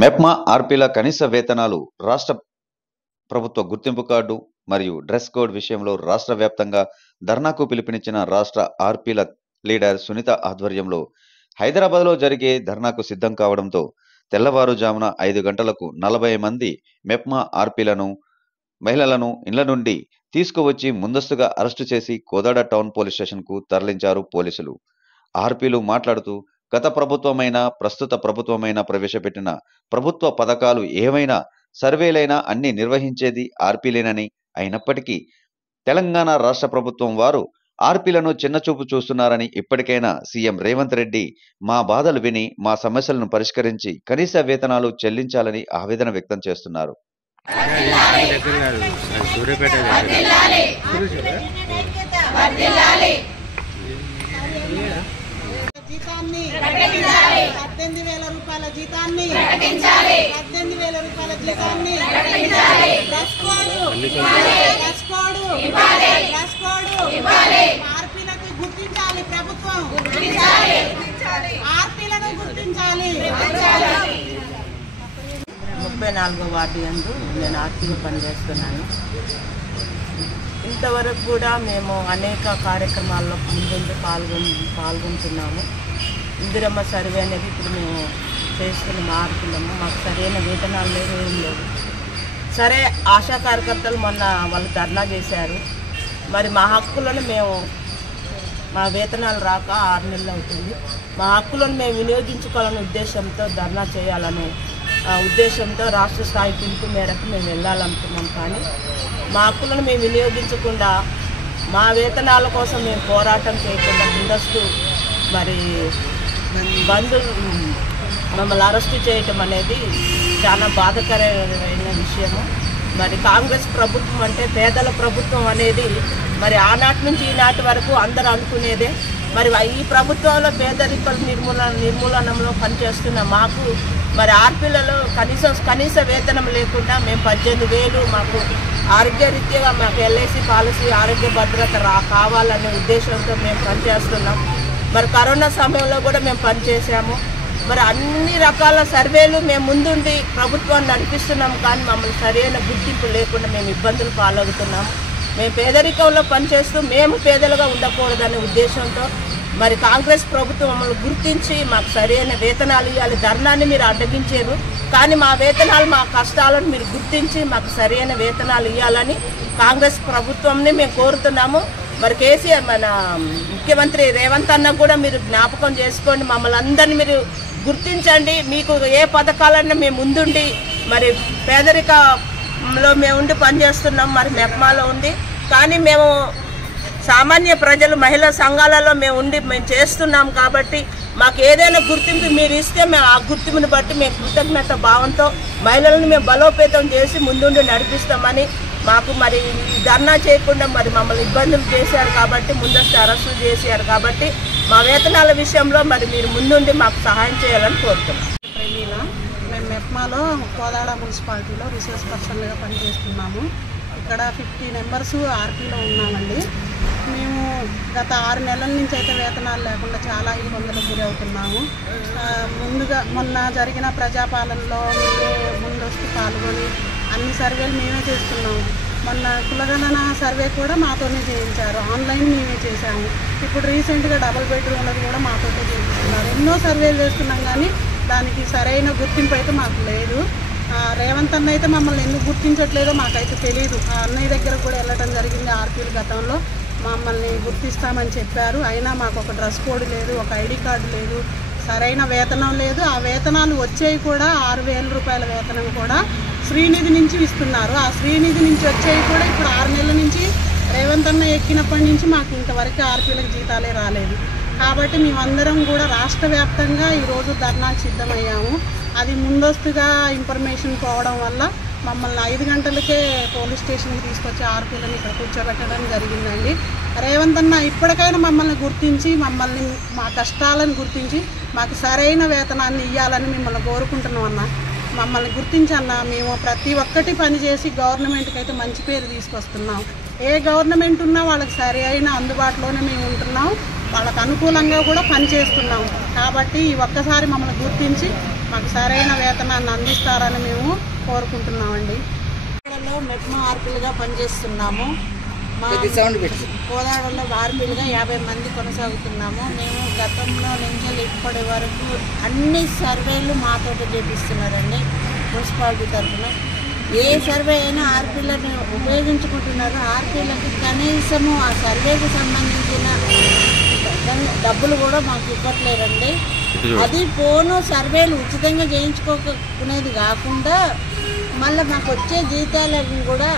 మెప్మా ఆర్పీల కనీస వేతనాలు రాష్ట్ర ప్రభుత్వ గుర్తింపు కార్డు మరియు డ్రెస్ కోడ్ విషయంలో రాష్ట్ర వ్యాప్తంగా ధర్నాకు పిలుపునిచ్చిన రాష్ట్ర ఆర్పీల లీడర్ సునీత ఆధ్వర్యంలో హైదరాబాద్లో జరిగే ధర్నాకు సిద్ధం కావడంతో తెల్లవారుజామున 5 గంటలకు 40 మంది మెప్మా ఆర్పీలను మహిళలను ఇళ్ల నుండి తీసుకువచ్చి ముందస్తుగా అరెస్టు చేసి కోదాడ టౌన్ పోలీస్ స్టేషన్కు తరలించారు పోలీసులు. ఆర్పీలు మాట్లాడుతూ గత ప్రభుత్వమైనా ప్రస్తుత ప్రభుత్వమైనా ప్రవేశపెట్టిన ప్రభుత్వ పథకాలు ఏవైనా సర్వేలైనా అన్ని నిర్వహించేది ఆర్పీలేనని, అయినప్పటికీ తెలంగాణ రాష్ట్ర ప్రభుత్వం వారు ఆర్పీలను చిన్నచూపు చూస్తున్నారని, ఇప్పటికైనా సీఎం రేవంత్ రెడ్డి మా బాధలు విని మా సమస్యలను పరిష్కరించి కనీస వేతనాలు చెల్లించాలని ఆవేదన వ్యక్తం చేస్తున్నారు. జీతాన్ని 18,000 రూపాయల జీతాన్ని 18,000 రూపాయల జీతాన్ని ఆర్పీలకు గుర్తించాలి ప్రభుత్వం, ఆర్పీలను గుర్తించాలి. 34వ వార్డు యందు నేను ఆర్పీగా పనిచేస్తున్నాను. ఇంతవరకు కూడా మేము అనేక కార్యక్రమాల్లో ముందుండి పాల్గొంటున్నాము. ఇందిరమ్మ సర్వే అనేది ఇప్పుడు మేము చేస్తున్నాము. ఆర్పీలము మాకు సరైన వేతనాలు లేవు, ఏం లేవు. సరే, ఆశా కార్యకర్తలు మొన్న వాళ్ళు ధర్నా చేశారు. మరి మా హక్కులను మా వేతనాలు రాక 6 నెలలు అవుతుంది. మా హక్కులను మేము వినియోగించుకోవాలనే ఉద్దేశంతో ధర్నా చేయాలనే ఉద్దేశంతో రాష్ట్ర స్థాయి పిలుపు మేరకు మేము వెళ్ళాలనుకున్నాం. కానీ మా హక్కులను మేము వినియోగించకుండా మా వేతనాల కోసం మేము పోరాటం చేయకుండా ముందస్తు మరి మమ్మల్ని అరెస్టు చేయటం అనేది చాలా బాధాకరమైన విషయము. మరి కాంగ్రెస్ ప్రభుత్వం అంటే పేదల ప్రభుత్వం అనేది మరి ఆనాటి నుంచి ఈనాటి వరకు అందరూ అనుకునేదే. మరి ఈ ప్రభుత్వంలో పేదరికల నిర్మూలనంలో పనిచేస్తున్న మాకు మరి ఆర్పీలలో కనీస వేతనం లేకుండా మేము 18,000 మాకు ఆరోగ్యరీత్యా మాకు ఎల్ఐసి పాలసీ ఆరోగ్య భద్రత కావాలనే ఉద్దేశంతో మేము పనిచేస్తున్నాం. మరి కరోనా సమయంలో కూడా మేము పనిచేసాము. మరి అన్ని రకాల సర్వేలు మేము ముందుండి ప్రభుత్వాన్ని నడిపిస్తున్నాం. కానీ మమ్మల్ని సరైన గుర్తింపు లేకుండా మేము ఇబ్బందులు పాలవుతున్నాము. మేము పేదరికంలో పనిచేస్తూ మేము పేదలుగా ఉండకూడదనే ఉద్దేశంతో మరి కాంగ్రెస్ ప్రభుత్వం మమ్మల్ని గుర్తించి మాకు సరైన వేతనాలు ఇవ్వాలి. ధర్నాన్ని మీరు అడ్డగించారు, కానీ మా వేతనాలు మా కష్టాలను మీరు గుర్తించి మాకు సరైన వేతనాలు ఇవ్వాలని కాంగ్రెస్ ప్రభుత్వంని మేము కోరుతున్నాము. మరి కేసీఆర్ మన ముఖ్యమంత్రి రేవంత్ అన్న కూడా మీరు జ్ఞాపకం చేసుకోండి, మమ్మల్ని అందరినీ మీరు గుర్తించండి. మీకు ఏ పథకాలన్నా మేము ముందుండి మరి పేదరికంలో మేము ఉండి పనిచేస్తున్నాం. మరి మెప్మాలో ఉంది, కానీ మేము సామాన్య ప్రజలు మహిళా సంఘాలలో మేము చేస్తున్నాం. కాబట్టి మాకు ఏదైనా గుర్తింపు మీరు ఇస్తే మేము ఆ గుర్తింపుని బట్టి మేము కృతజ్ఞత భావంతో మహిళలను మేము బలోపేతం చేసి ముందుండి నడిపిస్తామని, మాకు మరి ధర్నా చేయకుండా మరి మమ్మల్ని ఇబ్బందులు చేశారు కాబట్టి ముందస్తు అరెస్టులు చేశారు కాబట్టి మా వేతనాల విషయంలో మరి మీరు ముందుండి మాకు సహాయం చేయాలని కోరుతున్నాం. మేము మెప్మాలో కోదాడ మున్సిపాలిటీలో రిసోర్స్ పర్సన్గా పనిచేస్తున్నాము. ఇక్కడ 50 మెంబర్స్ ఆర్పీలో ఉన్నామండి. మేము గత 6 నెలల నుంచి అయితే వేతనాలు లేకుండా చాలా ఇబ్బందులకు గురవుతున్నాము. మొన్న జరిగిన ప్రజాపాలనలో మేమే ముందస్తు పాల్గొని అన్ని సర్వేలు మేమే చేస్తున్నాము. మొన్న కులగణన సర్వే కూడా మాతోనే చేయించారు, ఆన్లైన్ మేమే చేశాము. ఇప్పుడు రీసెంట్గా డబుల్ బెడ్రూమ్లకు కూడా మాతోటే చేయిస్తున్నారు. ఎన్నో సర్వేలు చేస్తున్నాం, కానీ దానికి సరైన గుర్తింపు అయితే మాకు లేదు. రేవంత్ అన్న అయితే మమ్మల్ని ఎందుకు గుర్తించట్లేదో మాకైతే తెలియదు. ఆ అన్నయ్య దగ్గర కూడా వెళ్ళడం జరిగింది. ఆర్పీలు గతంలో మమ్మల్ని గుర్తిస్తామని చెప్పారు, అయినా మాకు ఒక డ్రెస్ కోడ్ లేదు, ఒక ఐడి కార్డు లేదు, సరైన వేతనం లేదు. ఆ వేతనాలు వచ్చేవి కూడా 6,000 రూపాయల వేతనం కూడా శ్రీనిధి నుంచి ఇస్తున్నారు. ఆ శ్రీనిధి నుంచి వచ్చేవి కూడా ఇప్పుడు 6 నెలల నుంచి రేవంత్ అన్న ఎక్కినప్పటి నుంచి మాకు ఇంతవరకు ఆర్పీలకు జీతాలే రాలేదు. కాబట్టి మేమందరం కూడా రాష్ట్ర వ్యాప్తంగా ఈరోజు ధర్నాకు సిద్ధమయ్యాము. అది ముందస్తుగా ఇన్ఫర్మేషన్ పోవడం వల్ల మమ్మల్ని 5 గంటలకే పోలీస్ స్టేషన్కి తీసుకొచ్చి ఆర్పీలను ఇక్కడ కూర్చోబెట్టడం జరిగిందండి. రేవంత్ అన్న ఇప్పటికైనా మమ్మల్ని గుర్తించి మా కష్టాలను గుర్తించి మాకు సరైన వేతనాన్ని ఇవ్వాలని మిమ్మల్ని కోరుకుంటున్నాం అన్న. మమ్మల్ని గుర్తించన్న. మేము ప్రతి ఒక్కటి పనిచేసి గవర్నమెంట్కి అయితే మంచి పేరు తీసుకొస్తున్నాం. ఏ గవర్నమెంట్ ఉన్నా వాళ్ళకి సరైన అందుబాటులోనే మేము ఉంటున్నాం, వాళ్ళకు అనుకూలంగా కూడా పనిచేస్తున్నాం. కాబట్టి ఒక్కసారి మమ్మల్ని గుర్తించి మాకు సరైన వేతనాన్ని అందిస్తారని మేము కోరుకుంటున్నామండి. మెప్మా ఆర్పీలుగా పనిచేస్తున్నాము. మా కోదాడలో ఆర్పీలుగా 50 మంది కొనసాగుతున్నాము. మేము గతంలో నుంచి ఇప్పటి వరకు అన్ని సర్వేలు మాతో చేపిస్తున్నారండి. మున్సిపాలిటీ తరఫున ఏ సర్వే అయినా ఆర్పీలను ఉపయోగించుకుంటున్నారు. ఆర్పీలకు కనీసము ఆ సర్వేకి సంబంధించిన డబ్బులు కూడా మాకు ఇవ్వట్లేదండి. అది పోను సర్వేలు ఉచితంగా చేయించుకోకునేది కాకుండా మళ్ళీ మాకు వచ్చే జీతాలను కూడా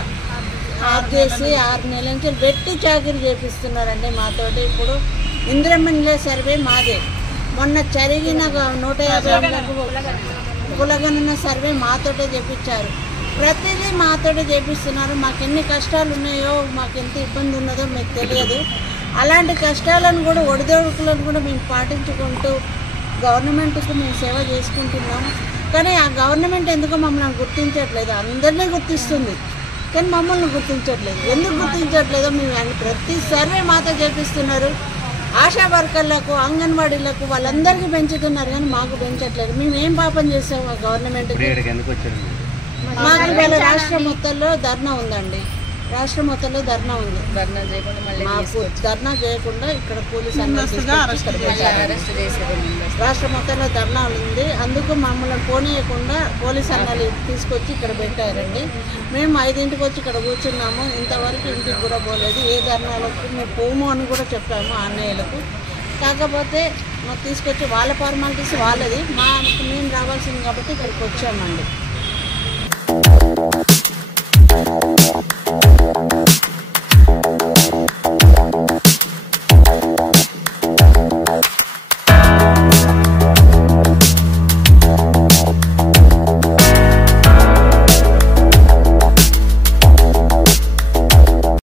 ఆఫ్ చేసి 6 నెలల నుంచి వెట్టి చాకరీ చేపిస్తున్నారండి మాతోటి. ఇప్పుడు ఇంద్రమిండ్లే సర్వే మాదే. మొన్న జరిగిన 150 కులగణన సర్వే మాతోటే చేపించారు. ప్రతిదీ మాతోటే చేపిస్తున్నారు. మాకు ఎన్ని కష్టాలు ఉన్నాయో, మాకు ఎంత ఇబ్బంది ఉన్నదో మీకు తెలియదు. అలాంటి కష్టాలను కూడా ఒడిదొడుకులను కూడా మేము పాటించుకుంటూ గవర్నమెంట్కి మేము సేవ చేసుకుంటున్నాము. కానీ ఆ గవర్నమెంట్ ఎందుకో మమ్మల్ని గుర్తించట్లేదు. అందరినీ గుర్తిస్తుంది కానీ మమ్మల్ని గుర్తించట్లేదు. ఎందుకు గుర్తించట్లేదో మేము ప్రతి సర్వే మాతో చేపిస్తున్నారు. ఆశా వర్కర్లకు, అంగన్వాడీలకు వాళ్ళందరికీ పెంచుతున్నారు కానీ మాకు పెంచట్లేదు. మేము ఏం పాపం చేసాము ఆ గవర్నమెంట్కి? మాకు ఇవాళ రాష్ట్రం మొత్తంలో ధర్నా ఉందండి. రాష్ట్రం మొత్తంలో ధర్నా ఉంది. మాకు ధర్నా చేయకుండా ఇక్కడ పోలీసు రాష్ట్రం మొత్తంలో ధర్నా ఉంది. అందుకు మమ్మల్ని పోనీయకుండా పోలీసు అన్నలు తీసుకొచ్చి ఇక్కడ పెట్టారండి. మేము 5ంటికి వచ్చి ఇక్కడ కూర్చున్నాము. ఇంతవరకు ఇంటికి కూడా పోలేదు. ఏ ధర్నాలకు మేము పోము అని కూడా చెప్పాము ఆ అన్నయ్యలకు. కాకపోతే మాకు తీసుకొచ్చి వాళ్ళ ఫార్మాలిటీస్ వాళ్ళది, మేము రావాల్సింది కాబట్టి ఇక్కడికి వచ్చామండి.